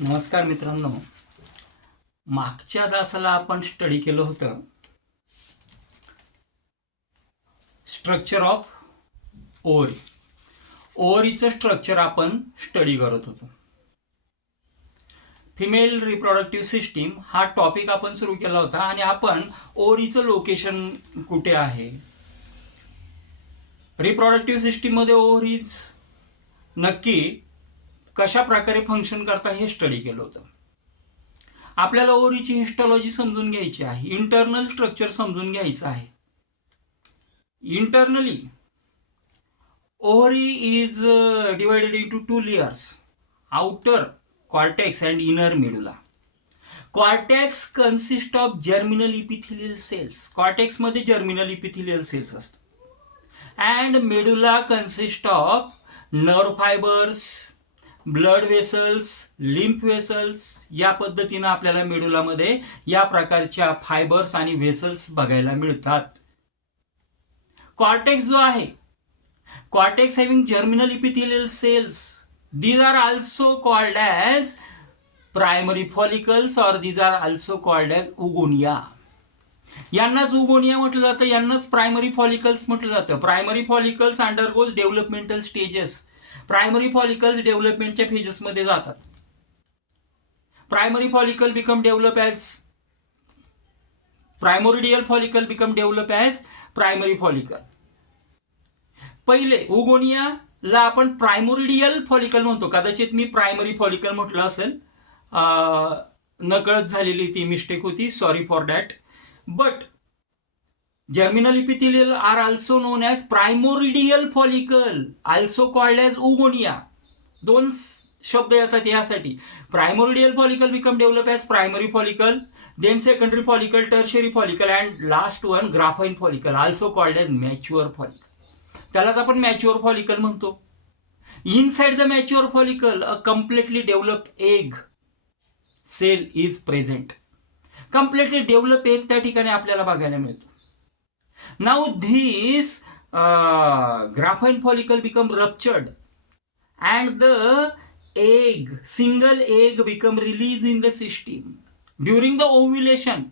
नमस्कार मित्रांनो, मागच्या तासाला आपण स्टडी केलं होतं स्ट्रक्चर ऑफ ओव्हरी. ओव्हरीचं स्ट्रक्चर आपण स्टडी करत होतो. फिमेल रिप्रोडक्टिव्ह सिस्टीम हा टॉपिक आपण सुरू केला होता आणि आपण ओव्हरीचं लोकेशन कुठे आहे, रिप्रोडक्टिव्ह सिस्टीममध्ये ओव्हरीज नक्की कशा प्रकारे फंक्शन करता हे स्टडी केलं होतं. आपल्याला ओव्हरीची हिस्टॉलॉजी समजून घ्यायची आहे, इंटरनल स्ट्रक्चर समजून घ्यायचं आहे. Internally ovary is divided into 2 layers, outer cortex and inner medulla. Cortex consists of germinal epithelial cells. Cortex मध्ये germinal epithelial cells असतात. And medulla consists of nerve fibers, blood vessels, lymph vessels. या पद्धतीनं आपल्याला मेडुलामध्ये या प्रकारच्या fibres आणि vessels बघायला मिळतात. कॉर्टेक्स जो आहे, cortex having germinal epithelial cells, these are also called as primary follicles और these are also called as oogonia. यांनाच उगोनिया म्हटलं जातं, यांनाच प्रायमरी फॉलिकल्स म्हटलं जातं. Primary follicles undergoes developmental stages. Primary follicles डेव्हलपमेंटच्या फेजेसमध्ये जातात. Primary follicle become develop as primordial follicle become develop as primary follicle. पहिले उगोनियाला आपण प्रायमोरिडियल फॉलिकल म्हणतो. कदाचित मी प्रायमरी फॉलिकल म्हटलं असेल, नकळत झालेली ती मिस्टेक होती, sorry for that. But germinal epithelial are also known as primordial follicle, also called as oogonia. दोन शब्द येतात यासाठी. Primordial follicle become develop as primary follicle, then secondary follicle, tertiary follicle, and last one graphene follicle, also called as mature follicle. त्यालाच आपण mature follicle म्हणतो. Inside the mature follicle, a completely developed egg cell is present. Completely developed egg त्या ठिकाणी आपल्याला बघायला मिळतो. Now this graphene follicle become ruptured and the single egg become released in the system during the ovulation.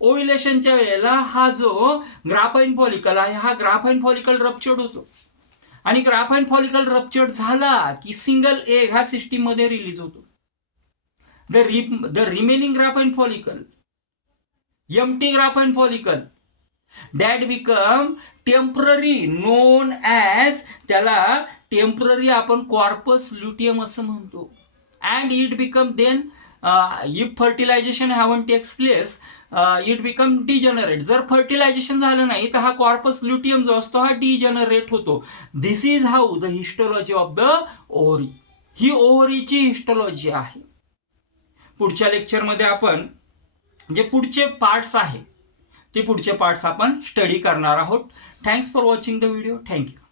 ओव्युलेशनच्या वेळेला हा जो ग्राफाईन follicle आहे, हा ग्राफाईन फॉलिकल रप्चर्ड होतो आणि ग्राफाईन फॉलिकल रप्चर्ड झाला की सिंगल एग हा सिस्टीम मध्ये रिलीज होतो. The remaining graafian follicle, empty graafian follicle, that become temporary, known as, त्याला टेम्पररी आपण कॉर्पस ल्युटियम असं म्हणतो. and it become then if fertilization haven't takes place, it become degenerate. जर fertilisation झालं नाही तर हा कॉर्पस ल्युटियम जो असतो हा डिजनरेट होतो. This is how the histology of the ovary. ही ओव्हरीची हिस्टॉलॉजी आहे. पुढच्या लेक्चरमध्ये आपण जे पुढचे पार्ट्स आहे ते पुढचे पार्ट्स आपण स्टडी करणार आहोत. Thanks for watching the video. Thank you.